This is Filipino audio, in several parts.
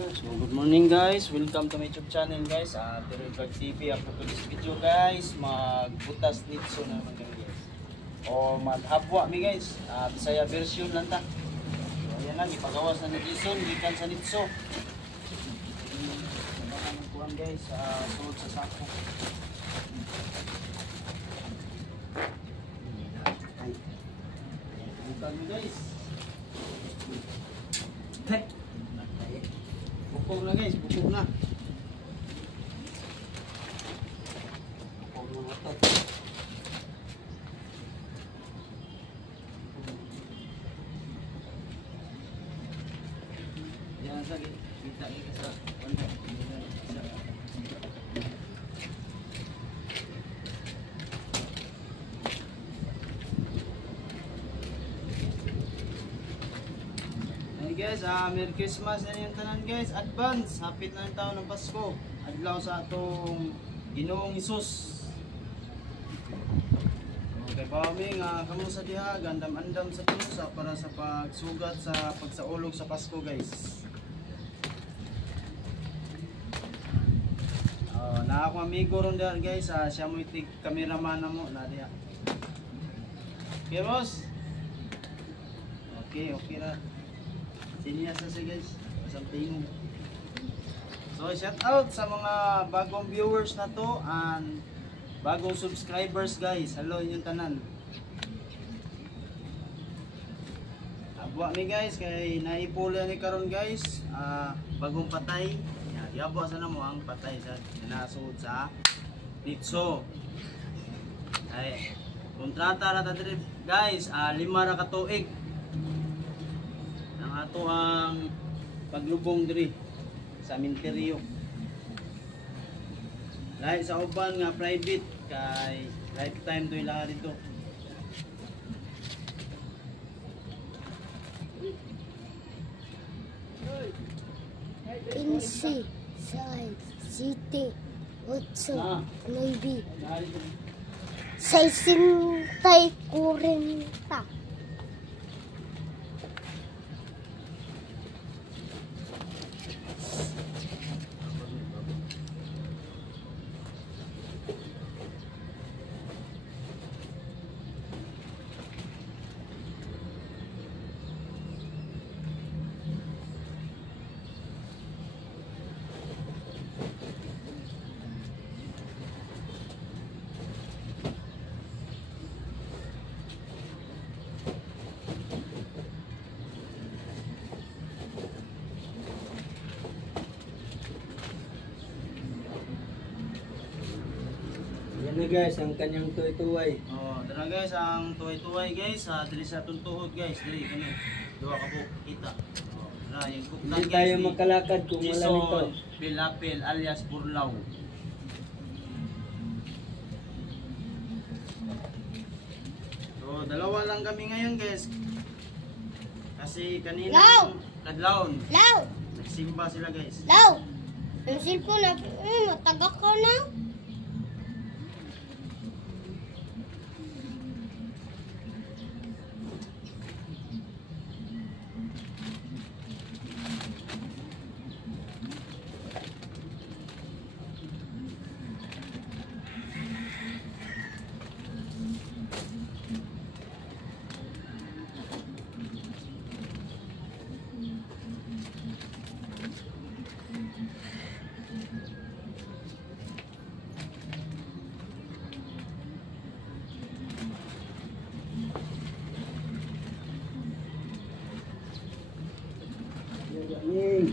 So good morning guys, welcome to my YouTube channel guys. Teroy Vlog TV. After this video guys, magbutas nitso naman kami guys. O maghabwa mi guys. Bisaya version lang ta. So ayan lang, ipagawas na ni Jason, gikan sa nitso. Naman kuan guys, sulod sa sako. Ay. Bukan mi guys. Hey. Bukog na guys, bukog na. Bukog na ito. Yan sa kita kita sa banda. Guys, Merry Christmas na yung tanan guys. Advance, hapit na yung taon ng Pasko. Adlaw sa atong Ginoong Hesus. Okay, pawaming kamusta diha, gandam-andam sa pusa para sa pagsugat sa pagsaulog sa Pasko guys. Na ako amigo ron diha guys, siya mo itig cameraman na mo na diha. Okay boss? Okay na. Sinyas na siya guys, isang tingog. So shout out sa mga bagong viewers na to and bagong subscribers guys. Hello inyong tanan. Abwa mi guys kay naipula ni karon guys, bagong patay. Yabo sana mo ang patay sa nasud sa nitso. Ay kontrata ra ta diri guys, 5 ra ka tuig. Ato ang paglubong diri sa minteryo. Lahi sa uban nga private kay lifetime to ilaha dito. Insi, Sai, Siti, Utso, Navy, Saisintay Kurenta. Yan na guys, ang kanyang tuway-tuway. Tara guys, ang tuway-tuway guys, dili sa tuntuhod guys, dili kani. Duha ka po kita. Tara, yung kuktan Hindi guys. tayo makalakad kung wala nito. Jason Pilapil alias Burlaw. So, dalawa lang kami ngayon guys. Kasi kanina Law! kadlawon, Law! nagsimba sila guys. Law! Ang cellphone na, matagak ka na. Yay!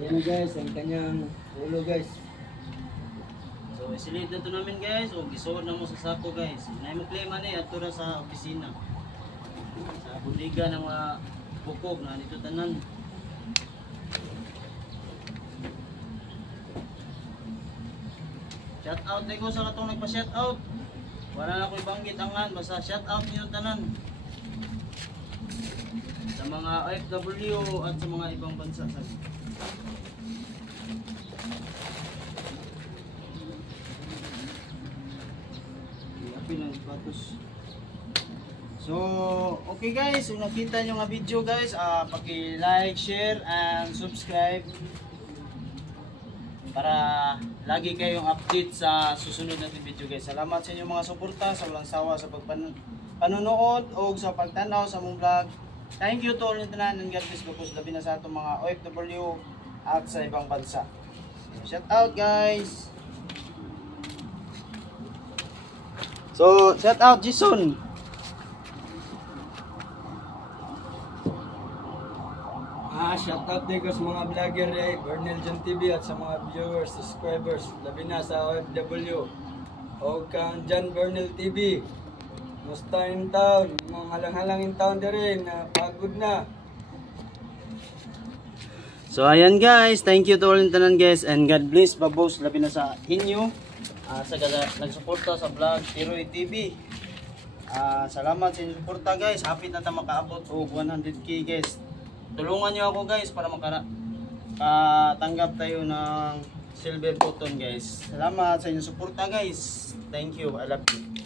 Yan guys, ang kanyang ulo guys. So, isilid na ito namin guys, o gisuod na mo sa sako guys. Nay mo claim ani adto ra sa opisina. Sa bodega ng mga bukog na dito tanan. Shout out din ko sa katong nagpa-shout out. Wala na ko ibanggit ang ngan, basta shout out niyo tanan. Sa mga OFW at sa mga ibang bansa sa ng sapatos. So, okay guys, kung nakita nyo nga video guys, paki-like, share, and subscribe para lagi kayong update sa susunod natin video guys. Salamat sa inyong mga suporta, sa walang sawa sa pagpanonood o sa pagtanaw sa mong vlog. Thank you to all yung tanan and God bless kapos labi na sa itong mga OFW at sa ibang bansa. Shout out guys! So, shout out Jason. Shout out din ko sa mga vlogger Bernel John TV at sa mga viewers, subscribers, labi na sa OFW. O kang John Bernel TV. Musta in town, mga halang-halang in town din, pagod na. So ayan guys, thank you to all yung tanan guys and God bless babos labi na sa inyo. Sa nagsuporta sa vlog Tiroy TV. Salamat sa inyong suporta guys. Happy na ta makaabot og 100k guys. Tulungan niyo ako guys para makatanggap tayo ng silver button guys. Salamat sa inyong suporta guys. Thank you. I love you.